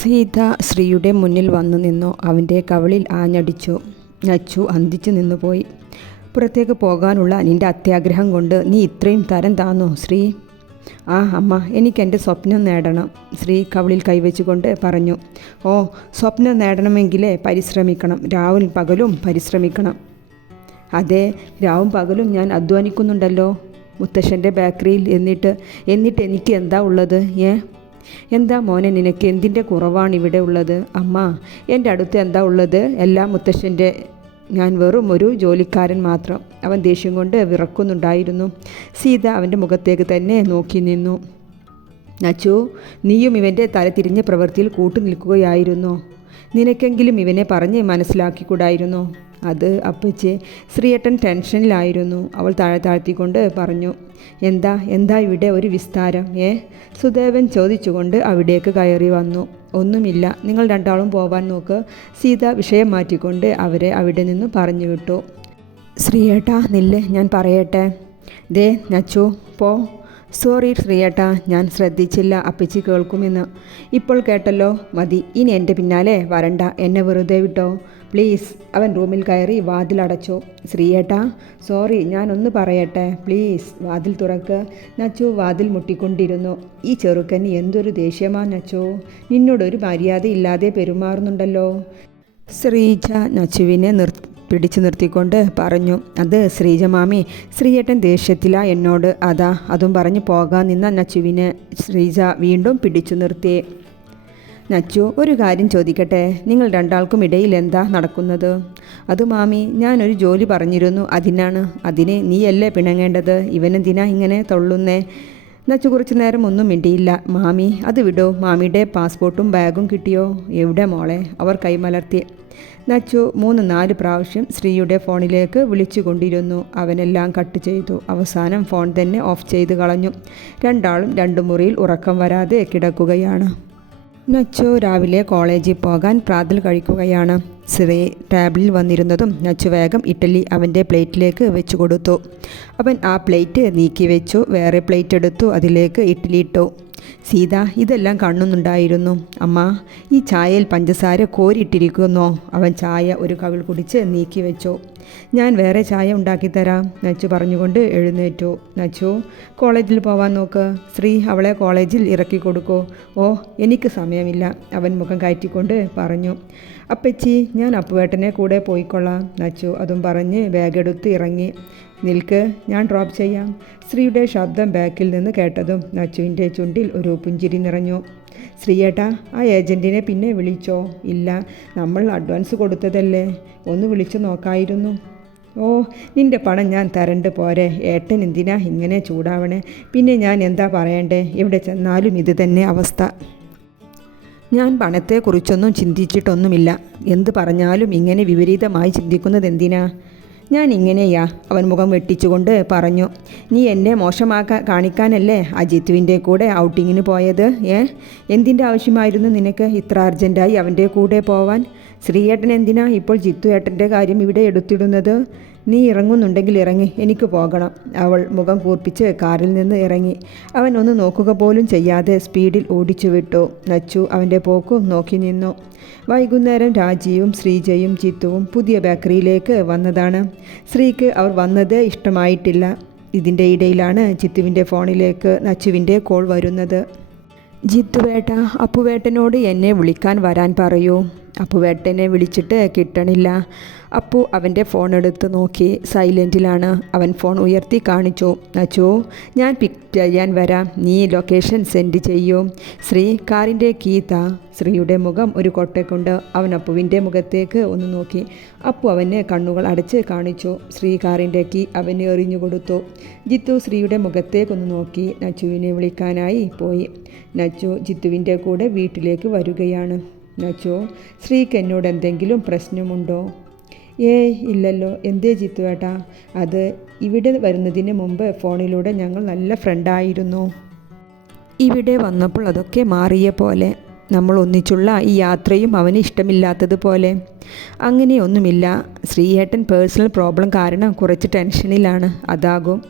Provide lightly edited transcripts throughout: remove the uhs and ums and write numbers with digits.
സീത ശ്രീയുടെ മുന്നിൽ വന്നു നിന്നു. അവൻ്റെ കവിളിൽ ആഞ്ഞടിച്ചു. നച്ചു അന്തിച്ചു നിന്നുപോയി. പുറത്തേക്ക് പോകാനുള്ള നിൻ്റെ അത്യാഗ്രഹം കൊണ്ട് നീ ഇത്രയും തരം താന്നോ ശ്രീ? ആ അമ്മ, എനിക്കെൻ്റെ സ്വപ്നം നേടണം, ശ്രീ കവിളിൽ കൈവച്ചുകൊണ്ട് പറഞ്ഞു. ഓ, സ്വപ്നം നേടണമെങ്കിലേ പരിശ്രമിക്കണം, രാവും പകലും പരിശ്രമിക്കണം. അതെ, രാവും പകലും ഞാൻ അധ്വാനിക്കുന്നുണ്ടല്ലോ മുത്തശ്ശൻ്റെ ബേക്കറിയിൽ. എന്നിട്ട് എനിക്ക് എന്താ ഉള്ളത്? എന്താ മോനെ, നിനക്ക് എന്തിൻ്റെ കുറവാണ് ഇവിടെ ഉള്ളത്? അമ്മ, എൻ്റെ അടുത്ത് എന്താ ഉള്ളത്? എല്ലാം മുത്തശ്ശൻ്റെ. ഞാൻ വെറും ഒരു ജോലിക്കാരൻ മാത്രം. അവൻ ദേഷ്യം കൊണ്ട് വിറക്കുന്നുണ്ടായിരുന്നു. സീത അവൻ്റെ മുഖത്തേക്ക് തന്നെ നോക്കി നിന്നു. നച്ചു, നീയും ഇവൻ്റെ തലതിരിഞ്ഞ പ്രവൃത്തിയിൽ കൂട്ടു നിൽക്കുകയായിരുന്നു. നിനക്കെങ്കിലും ഇവനെ പറഞ്ഞ് മനസ്സിലാക്കിക്കൂടായിരുന്നോ? അത് അപ്പച്ചി, ശ്രീയേട്ടൻ ടെൻഷനിലായിരുന്നു. അവൾ താഴ്ത്തിക്കൊണ്ട് പറഞ്ഞു. എന്താ ഇവിടെ ഒരു വിസ്താരം? സുദേവൻ ചോദിച്ചുകൊണ്ട് അവിടേക്ക് കയറി വന്നു. ഒന്നുമില്ല, നിങ്ങൾ രണ്ടാളും പോവാൻ നോക്ക്. സീത വിഷയം മാറ്റിക്കൊണ്ട് അവരെ അവിടെ നിന്ന് പറഞ്ഞു വിട്ടു. ശ്രീയേട്ടാ നില്ല്, ഞാൻ പറയട്ടെ. ദേ നച്ചു, പോ. സോറി ശ്രീയേട്ടാ, ഞാൻ ശ്രദ്ധിച്ചില്ല, അപ്പച്ചി കേൾക്കുമെന്ന്. ഇപ്പോൾ കേട്ടല്ലോ, മതി, ഇനി എൻ്റെ പിന്നാലെ വരണ്ട, എന്നെ വെറുതെ വിട്ടോ പ്ലീസ്. അവൻ റൂമിൽ കയറി വാതിലടച്ചു. ശ്രീയേട്ടാ സോറി, ഞാനൊന്ന് പറയട്ടെ പ്ലീസ്, വാതിൽ തുറക്ക്. നച്ചു വാതിൽ മുട്ടിക്കൊണ്ടിരുന്നു. ഈ ചെറുക്കന് എന്തൊരു ദേഷ്യമാ നച്ചു, നിന്നോടൊരു മര്യാദയില്ലാതെ പെരുമാറുന്നുണ്ടല്ലോ. ശ്രീജ നച്ചുവിനെ പിടിച്ചു നിർത്തിക്കൊണ്ട് പറഞ്ഞു. അത് ശ്രീജ മാമി, ശ്രീയേട്ടൻ ദേഷ്യത്തിലാ എന്നോട്, അതും പറഞ്ഞു പോകാൻ നിന്ന നച്ചുവിനെ ശ്രീജ വീണ്ടും പിടിച്ചു നിർത്തി. നച്ചു, ഒരു കാര്യം ചോദിക്കട്ടെ, നിങ്ങൾ രണ്ടാൾക്കും ഇടയിൽ എന്താ നടക്കുന്നത്? അത് മാമി, ഞാനൊരു ജോലി പറഞ്ഞിരുന്നു, അതിന് നീയല്ലേ പിണങ്ങേണ്ടത്? ഇവനെന്തിനാ ഇങ്ങനെ തള്ളുന്നേ? നച്ചു കുറച്ചു നേരം ഒന്നും മിണ്ടിയില്ല. മാമി, അത് വിടോ, മാമിയുടെ പാസ്പോർട്ടും ബാഗും കിട്ടിയോ? എവിടെ മോളെ? അവർ കൈമലർത്തി. നച്ചു 3-4 പ്രാവശ്യം ശ്രീയുടെ ഫോണിലേക്ക് വിളിച്ചു കൊണ്ടിരുന്നു. അവനെല്ലാം കട്ട് ചെയ്തു. അവസാനം ഫോൺ തന്നെ ഓഫ് ചെയ്ത് കളഞ്ഞു. രണ്ടാളും 2 മുറിയിൽ ഉറക്കം വരാതെ കിടക്കുകയാണ്. നച്ചു രാവിലെ കോളേജിൽ പോകാൻ പ്രാതൽ കഴിക്കുകയാണ്. ശ്രീ ടേബിളിൽ വന്നിരുന്നതും നച്ചു വേഗം ഇഡ്ഡലി അവൻ്റെ പ്ലേറ്റിലേക്ക് വെച്ചു കൊടുത്തു. അവൻ ആ പ്ലേറ്റ് നീക്കി വെച്ചു. വേറെ പ്ലേറ്റ് എടുത്തു, അതിലേക്ക് ഇഡ്ഡലി ഇട്ടു. സീത ഇതെല്ലാം കാണുന്നുണ്ടായിരുന്നു. അമ്മ, ഈ ചായയിൽ പഞ്ചസാര കോരിയിട്ടിരിക്കുന്നോ? അവൻ ചായ ഒരു കവിൾ കുടിച്ച് നീക്കി വെച്ചു. ഞാൻ വേറെ ചായ ഉണ്ടാക്കിത്തരാം, നച്ചു പറഞ്ഞുകൊണ്ട് എഴുന്നേറ്റു. നച്ചു, കോളേജിൽ പോവാൻ നോക്ക്. ശ്രീ അവളെ കോളേജിൽ ഇറക്കി കൊടുക്കൂ. ഓ, എനിക്ക് സമയമില്ല, അവൻ മുഖം കയറ്റിക്കൊണ്ട് പറഞ്ഞു. അപ്പച്ചി, ഞാൻ അപ്പുവേട്ടനെ കൂടെ പോയിക്കൊള്ളാം. നച്ചു അതും പറഞ്ഞ് ബാഗെടുത്ത് ഇറങ്ങി. നിൽക്ക്, ഞാൻ ഡ്രോപ്പ് ചെയ്യാം. ശ്രീയുടെ ശബ്ദം ബാക്കിൽ നിന്ന് കേട്ടതും നച്ചുവിൻ്റെ ചുണ്ടിൽ ഒരു പുഞ്ചിരി നിറഞ്ഞു. ശ്രീയേട്ടാ, ആ ഏജൻറ്റിനെ പിന്നെ വിളിച്ചോ? ഇല്ല, നമ്മൾ അഡ്വാൻസ് കൊടുത്തതല്ലേ, ഒന്ന് വിളിച്ചു നോക്കായിരുന്നു. ഓ, നിൻ്റെ പണം ഞാൻ തരണ്ട് പോരെ? ഏട്ടൻ എന്തിനാ ഇങ്ങനെ ചൂടാവണേ? പിന്നെ ഞാൻ എന്താ പറയണ്ടേ? എവിടെ ചെന്നാലും ഇത് തന്നെ അവസ്ഥ. ഞാൻ പണത്തെക്കുറിച്ചൊന്നും ചിന്തിച്ചിട്ടൊന്നുമില്ല. എന്ത് പറഞ്ഞാലും ഇങ്ങനെ വിപരീതമായി ചിന്തിക്കുന്നത് എന്തിനാ? ഞാൻ ഇങ്ങനെയാ, അവൻ മുഖം വെട്ടിച്ചുകൊണ്ട് പറഞ്ഞു. നീ എന്നെ കാണിക്കാനല്ലേ ആ ജിത്തുവിൻ്റെ കൂടെ ഔട്ടിങ്ങിന് പോയത്? എന്തിൻ്റെ ആവശ്യമായിരുന്നു നിനക്ക് ഇത്ര അർജൻറ്റായി അവൻ്റെ കൂടെ പോവാൻ? ശ്രീയേട്ടൻ എന്തിനാ ഇപ്പോൾ ജിത്തു ഏട്ടൻ്റെ കാര്യം ഇവിടെ എടുത്തിടുന്നത്? നീ ഇറങ്ങുന്നുണ്ടെങ്കിൽ ഇറങ്ങി, എനിക്ക് പോകണം. അവൾ മുഖം കൂർപ്പിച്ച് കാറിൽ നിന്ന് ഇറങ്ങി. അവൻ ഒന്ന് നോക്കുക പോലും ചെയ്യാതെ സ്പീഡിൽ ഓടിച്ചു വിട്ടു. നച്ചു അവൻ്റെ പോക്കും നോക്കി നിന്നു. വൈകുന്നേരം രാജിയും ശ്രീജയും ജിത്തുവും പുതിയ ബേക്കറിയിലേക്ക് വന്നതാണ്. ശ്രീക്ക് അവർ വന്നത് ഇഷ്ടമായിട്ടില്ല. ഇതിൻ്റെ ഇടയിലാണ് ജിത്തുവിൻ്റെ ഫോണിലേക്ക് നച്ചുവിൻ്റെ കോൾ വരുന്നത്. ജിത്തുവേട്ട, അപ്പുവേട്ടനോട് എന്നെ വിളിക്കാൻ വരാൻ പറയൂ. അപ്പുവേട്ടനെ വിളിച്ചിട്ട് കിട്ടണില്ല. അപ്പു അവൻ്റെ ഫോൺ എടുത്ത് നോക്കി, സൈലൻറ്റിലാണ്. അവൻ ഫോൺ ഉയർത്തി കാണിച്ചു. നച്ചു, ഞാൻ പിക്ക് ചെയ്യാൻ വരാം, നീ ലൊക്കേഷൻ സെൻഡ് ചെയ്യൂ. ശ്രീ, കാറിൻ്റെ കീ താ. ശ്രീയുടെ മുഖം ഒരു കൊട്ടയ്ക്കൊണ്ട്. അവൻ അപ്പുവിൻ്റെ മുഖത്തേക്ക് ഒന്ന് നോക്കി. അപ്പു അവന് കണ്ണുകൾ അടച്ച് കാണിച്ചു. ശ്രീ കാറിൻ്റെ കീ അവന് എറിഞ്ഞു കൊടുത്തു. ജിത്തു ശ്രീയുടെ മുഖത്തേക്കൊന്ന് നോക്കി നച്ചുവിനെ വിളിക്കാനായി പോയി. നച്ചു ജിത്തുവിൻ്റെ കൂടെ വീട്ടിലേക്ക് വരികയാണ്. നച്ചു, ശ്രീക്ക് എന്നോട് എന്തെങ്കിലും പ്രശ്നമുണ്ടോ? ഇല്ലല്ലോ. എന്തേ ജിത്തുവേട്ടാ? അത് ഇവിടെ വരുന്നതിന് മുമ്പ് ഫോണിലൂടെ ഞങ്ങൾ നല്ല ഫ്രണ്ടായിരുന്നു. ഇവിടെ വന്നപ്പോൾ അതൊക്കെ മാറിയ പോലെ. നമ്മൾ ഒന്നിച്ചുള്ള ഈ യാത്രയും അവന് ഇഷ്ടമില്ലാത്തതുപോലെ. അങ്ങനെയൊന്നുമില്ല. ശ്രീയേട്ടൻ പേഴ്സണൽ പ്രോബ്ലം കാരണം കുറച്ച് ടെൻഷനിലാണ്, അതാകും.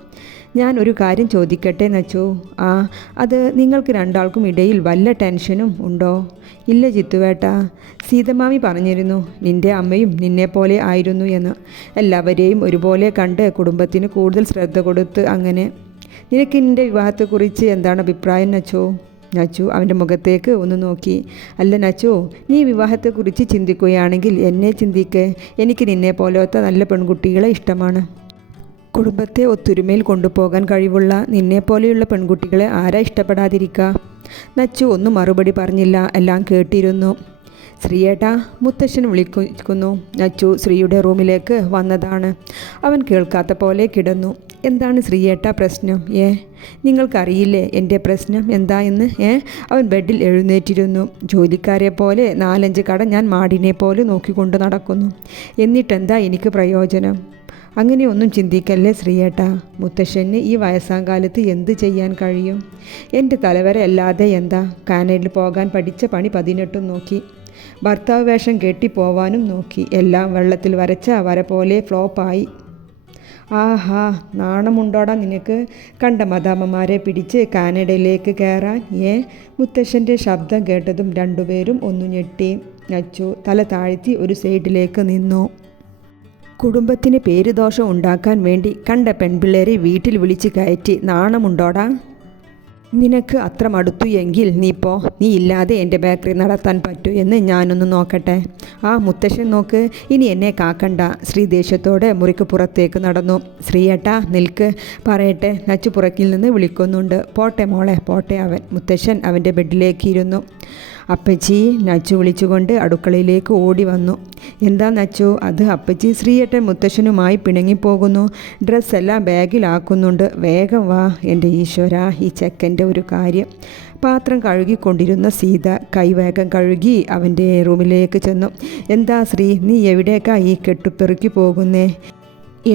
ഞാൻ ഒരു കാര്യം ചോദിക്കട്ടെ നച്ചു? ആ, അത് നിങ്ങൾക്ക് രണ്ടാൾക്കും ഇടയിൽ വല്ല ടെൻഷനും ഉണ്ടോ? ഇല്ല ജിത്തുവേട്ട. സീതമാമി പറഞ്ഞിരുന്നു നിന്റെ അമ്മയും നിന്നെപ്പോലെ ആയിരുന്നു എന്ന്. എല്ലാവരെയും ഒരുപോലെ കണ്ട് കുടുംബത്തിന് കൂടുതൽ ശ്രദ്ധ കൊടുത്ത് അങ്ങനെ. നിനക്ക് നിൻ്റെ വിവാഹത്തെക്കുറിച്ച് എന്താണ് അഭിപ്രായം നച്ചു? നച്ചു അവൻ്റെ മുഖത്തേക്ക് ഒന്ന് നോക്കി. അല്ല നച്ചു, നീ വിവാഹത്തെക്കുറിച്ച് ചിന്തിക്കുകയാണെങ്കിൽ എന്നെ ചിന്തിക്ക്. എനിക്ക് നിന്നെ പോലത്തെ നല്ല പെൺകുട്ടികളെ ഇഷ്ടമാണ്. കുടുംബത്തെ ഒത്തൊരുമയിൽ കൊണ്ടുപോകാൻ കഴിവുള്ള നിന്നെപ്പോലെയുള്ള പെൺകുട്ടികളെ ആരാ ഇഷ്ടപ്പെടാതിരിക്കുക? നച്ചു ഒന്നും മറുപടി പറഞ്ഞില്ല. എല്ലാം കേട്ടിരുന്നു. ശ്രീയേട്ടാ, മുത്തശ്ശൻ വിളിക്കുന്നു. നച്ചു ശ്രീയുടെ റൂമിലേക്ക് വന്നതാണ്. അവൻ കേൾക്കാത്ത പോലെ കിടന്നു. എന്താണ് ശ്രീയേട്ടാ പ്രശ്നം? നിങ്ങൾക്കറിയില്ലേ എൻ്റെ പ്രശ്നം എന്താ എന്ന്? അവൻ ബെഡിൽ എഴുന്നേറ്റിരുന്നു. ജോലിക്കാരെ പോലെ 4-5 കട ഞാൻ മാടിനെ പോലെ നോക്കിക്കൊണ്ട് നടക്കുന്നു. എന്നിട്ടെന്താ എനിക്ക് പ്രയോജനം? അങ്ങനെയൊന്നും ചിന്തിക്കല്ലേ ശ്രീയേട്ടാ. മുത്തശ്ശന് ഈ വയസ്സാം കാലത്ത് എന്ത് ചെയ്യാൻ കഴിയും? എൻ്റെ തലവര അല്ലാതെ എന്താ? കാനഡയിൽ പോകാൻ പഠിച്ച പണി 18 നോക്കി. ഭർത്താവ് വേഷം കെട്ടിപ്പോവാനും നോക്കി. എല്ലാം വെള്ളത്തിൽ വരച്ച വര പോലെ ഫ്ലോപ്പായി. ആഹാ, നാണമുണ്ടോടാ നിനക്ക്? കണ്ട മദാമ്മമാരെ പിടിച്ച് കാനഡയിലേക്ക് കയറാൻ. മുത്തശ്ശൻ്റെ ശബ്ദം കേട്ടതും രണ്ടുപേരും ഒന്നു ഞെട്ടി. നച്ചു തല താഴ്ത്തി ഒരു സൈഡിലേക്ക് നിന്നു. കുടുംബത്തിന് പേരുദോഷം ഉണ്ടാക്കാൻ വേണ്ടി കണ്ട പെൺപിള്ളേരെ വീട്ടിൽ വിളിച്ച് കയറ്റി നാണമുണ്ടോടാ? നിനക്ക് അത്ര മടുത്തു എങ്കിൽ നീ ഇല്ലാതെ എൻ്റെ ബേക്കറി നടത്താൻ പറ്റൂ എന്ന് ഞാനൊന്ന് നോക്കട്ടെ. ആ മുത്തശ്ശൻ നോക്ക്, ഇനി എന്നെ കാക്കണ്ട. ശ്രീ ദേഷ്യത്തോടെ മുറിക്ക് പുറത്തേക്ക് നടന്നു. ശ്രീയേട്ടാ നിൽക്ക്, പറയട്ടെ. നച്ചു പുറക്കിൽ നിന്ന് വിളിക്കുന്നുണ്ട്. പോട്ടെ മോളെ പോട്ടെ. മുത്തശ്ശൻ അവൻ്റെ ബെഡിലേക്ക് ഇരുന്നു. അപ്പച്ചി, നച്ചു വിളിച്ചുകൊണ്ട് അടുക്കളയിലേക്ക് ഓടി വന്നു. എന്താ നച്ചു? അത് അപ്പച്ചി, ശ്രീയേട്ടൻ മുത്തശ്ശനുമായി പിണങ്ങിപ്പോകുന്നു. ഡ്രസ്സെല്ലാം ബാഗിലാക്കുന്നുണ്ട്. വേഗം വാ. എൻ്റെ ഈശ്വര, ഈ ചെക്കൻ്റെ ഒരു കാര്യം. പാത്രം കഴുകിക്കൊണ്ടിരുന്ന സീത കൈവേഗം കഴുകി അവൻ്റെ റൂമിലേക്ക് ചെന്നു. എന്താ ശ്രീ, നീ എവിടേക്കാ ഈ കെട്ടുപെറുക്കി പോകുന്നേ?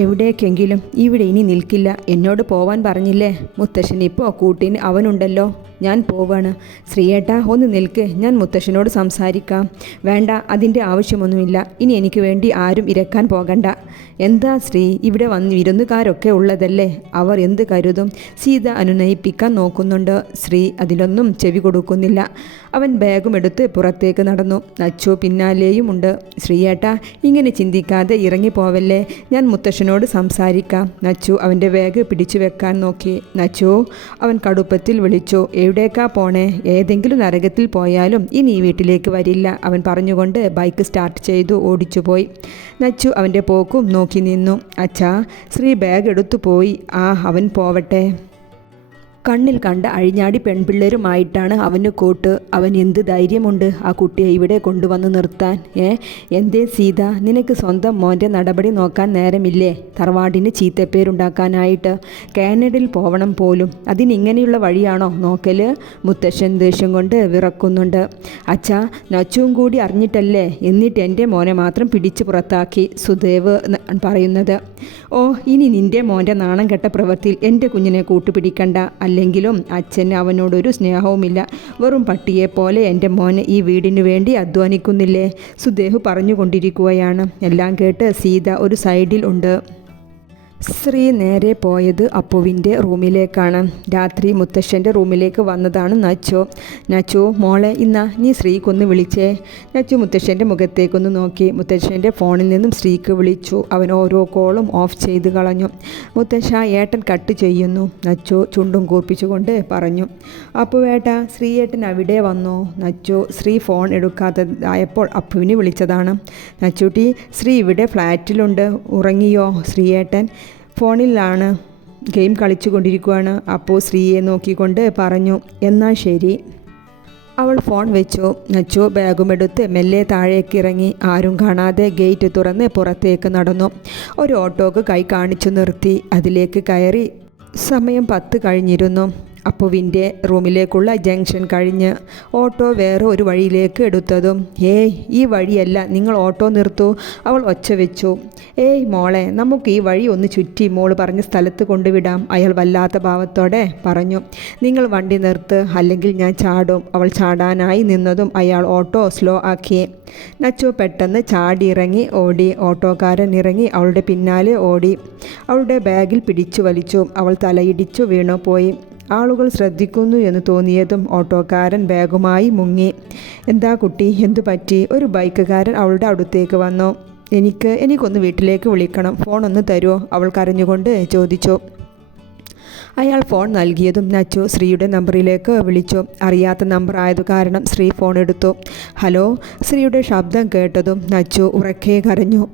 എവിടേക്കെങ്കിലും. ഇവിടെ ഇനി നിൽക്കില്ല. എന്നോട് പോവാൻ പറഞ്ഞില്ലേ? മുത്തശ്ശൻ ഇപ്പോൾ കൂട്ടിന് അവനുണ്ടല്ലോ. ഞാൻ പോവാണ്. ശ്രീയേട്ടാ ഒന്ന് നിൽക്ക്, ഞാൻ മുത്തശ്ശനോട് സംസാരിക്കാം. വേണ്ട, അതിൻ്റെ ആവശ്യമൊന്നുമില്ല. ഇനി എനിക്ക് വേണ്ടി ആരും ഇരക്കാൻ പോകണ്ട. എന്താ ശ്രീ, ഇവിടെ വിരുന്നുകാരൊക്കെ ഉള്ളതല്ലേ, അവർ എന്ത് കരുതും? സീത അനുനയിപ്പിക്കാൻ നോക്കുന്നുണ്ട്. ശ്രീ അതിലൊന്നും ചെവി കൊടുക്കുന്നില്ല. അവൻ ബാഗും എടുത്ത് പുറത്തേക്ക് നടന്നു. നച്ചു പിന്നാലെയുമുണ്ട്. ശ്രീയേട്ടാ ഇങ്ങനെ ചിന്തിക്കാതെ ഇറങ്ങിപ്പോവല്ലേ, ഞാൻ മുത്തശ്ശനോട് സംസാരിക്കാം. നച്ചു അവൻ്റെ ബാഗ് പിടിച്ചു വെക്കാൻ നോക്കി. നച്ചു, അവൻ കടുപ്പത്തിൽ വിളിച്ചു. എവിടേക്കാ പോണേ? ഏതെങ്കിലും നരകത്തിൽ പോയാലും ഇനി ഈ വീട്ടിലേക്ക് വരില്ല, അവൻ പറഞ്ഞുകൊണ്ട് ബൈക്ക് സ്റ്റാർട്ട് ചെയ്തു ഓടിച്ചുപോയി. നച്ചു അവൻ്റെ പോക്കും നോക്കി നിന്നു. അച്ഛാ, ശ്രീ ബാഗ് എടുത്തു പോയി. അവൻ പോവട്ടെ. കണ്ണിൽ കണ്ട അഴിഞ്ഞാടി പെൺപിള്ളേരുമായിട്ടാണ് അവന് കൂട്ട്. അവൻ എന്ത് ധൈര്യമുണ്ട് ആ കുട്ടിയെ ഇവിടെ കൊണ്ടുവന്ന് നിർത്താൻ? എന്തേ സീത, നിനക്ക് സ്വന്തം മോൻ്റെ നടപടി നോക്കാൻ നേരമില്ലേ? തറവാടിന് ചീത്തപ്പേരുണ്ടാക്കാനായിട്ട് കാനഡയിൽ പോവണം പോലും. അതിനിങ്ങനെയുള്ള വഴിയാണോ നോക്കല്? മുത്തശ്ശൻ ദേഷ്യം കൊണ്ട് വിറക്കുന്നുണ്ട്. അച്ഛാ, നച്ചുവും കൂടി അറിഞ്ഞിട്ടല്ലേ? എന്നിട്ട് എൻ്റെ മോനെ മാത്രം പിടിച്ച് പുറത്താക്കി. സുദേവ് പറയുന്നത്. ഇനി നിൻ്റെ മോൻ്റെ നാണം കെട്ട പ്രവൃത്തിയിൽ എൻ്റെ കുഞ്ഞിനെ കൂട്ടുപിടിക്കണ്ട. അല്ലെങ്കിലും അച്ഛന് അവനോടൊരു സ്നേഹവുമില്ല. വെറും പട്ടിയെപ്പോലെ എൻ്റെ മോൻ ഈ വീടിനു വേണ്ടി അധ്വാനിക്കുന്നില്ലേ? സുദേഹ് പറഞ്ഞുകൊണ്ടിരിക്കുകയാണ്. എല്ലാം കേട്ട് സീത ഒരു സൈഡിൽ ഉണ്ട്. ശ്രീ നേരെ പോയത് അപ്പുവിൻ്റെ റൂമിലേക്കാണ്. രാത്രി മുത്തശ്ശൻ്റെ റൂമിലേക്ക് വന്നതാണ് നച്ചു. നച്ചു മോളെ, നീ ശ്രീക്കൊന്ന് വിളിച്ചേ. നച്ചു മുത്തശ്ശൻ്റെ മുഖത്തേക്കൊന്ന് നോക്കി. മുത്തശ്ശൻ്റെ ഫോണിൽ നിന്നും ശ്രീക്ക് വിളിച്ചു. അവൻ ഓരോ കോളും ഓഫ് ചെയ്ത് കളഞ്ഞു. മുത്തശ്ശ, ഏട്ടൻ കട്ട് ചെയ്യുന്നു. നച്ചു ചുണ്ടും കൂർപ്പിച്ചുകൊണ്ട് പറഞ്ഞു. അപ്പുവേട്ട, ശ്രീയേട്ടൻ അവിടെ വന്നോ? നച്ചു ശ്രീ ഫോൺ എടുക്കാത്തതായപ്പോൾ അപ്പുവിന് വിളിച്ചതാണ്. നച്ചുട്ടി, ശ്രീ ഇവിടെ ഫ്ലാറ്റിലുണ്ട്. ഉറങ്ങിയോ? ശ്രീയേട്ടൻ ഫോണിലാണ്, ഗെയിം കളിച്ചു കൊണ്ടിരിക്കുകയാണ്. അപ്പോൾ ശ്രീയെ നോക്കിക്കൊണ്ട് പറഞ്ഞു. എന്നാൽ ശരി. അവൾ ഫോൺ വെച്ചു. നച്ചു ബാഗുമെടുത്ത് മെല്ലെ താഴേക്ക് ഇറങ്ങി. ആരും കാണാതെ ഗേറ്റ് തുറന്ന് പുറത്തേക്ക് നടന്നു. ഒരു ഓട്ടോക്ക് കൈ കാണിച്ചു നിർത്തി. അതിലേക്ക് കയറി. സമയം 10 കഴിഞ്ഞിരുന്നു. അപ്പുവിൻ്റെ റൂമിലേക്കുള്ള ജംഗ്ഷൻ കഴിഞ്ഞ് ഓട്ടോ വേറെ ഒരു വഴിയിലേക്ക് എടുത്തതും ഏയ് ഈ വഴിയല്ല, നിങ്ങൾ ഓട്ടോ നിർത്തൂ, അവൾ ഒച്ച വെച്ചു. ഏയ് മോളെ, നമുക്ക് ഈ വഴി ഒന്ന് ചുറ്റി മോള് പറഞ്ഞ സ്ഥലത്ത് കൊണ്ടുവിടാം, അയാൾ വല്ലാത്ത ഭാവത്തോടെ പറഞ്ഞു. നിങ്ങൾ വണ്ടി നിർത്ത്, അല്ലെങ്കിൽ ഞാൻ ചാടും. അവൾ ചാടാനായി നിന്നതും അയാൾ ഓട്ടോ സ്ലോ ആക്കി. നച്ചു പെട്ടെന്ന് ചാടിയിറങ്ങി ഓടി. ഓട്ടോക്കാരൻ ഇറങ്ങി അവളുടെ പിന്നാലെ ഓടി. അവളുടെ ബാഗിൽ പിടിച്ചു വലിച്ചു. അവൾ തലയിടിച്ചു വീണു പോയി. ആളുകൾ ശ്രദ്ധിക്കുന്നു എന്ന് തോന്നിയതും ഓട്ടോക്കാരൻ ബാഗുമായി മുങ്ങി. എന്താ കുട്ടി, എന്തു പറ്റി? ഒരു ബൈക്കുകാരൻ അവളുടെ അടുത്തേക്ക് വന്നു. എനിക്കൊന്ന് വീട്ടിലേക്ക് വിളിക്കണം, ഫോൺ ഒന്ന് തരുമോ? അവൾ കരഞ്ഞുകൊണ്ട് ചോദിച്ചു. അയാൾ ഫോൺ നൽകിയതും നച്ചു ശ്രീയുടെ നമ്പറിലേക്ക് വിളിച്ചു. അറിയാത്ത നമ്പർ ആയതു കാരണം ശ്രീ ഫോൺ എടുത്തു. ഹലോ. ശ്രീയുടെ ശബ്ദം കേട്ടതും നച്ചു ഉറക്കെ കരഞ്ഞു.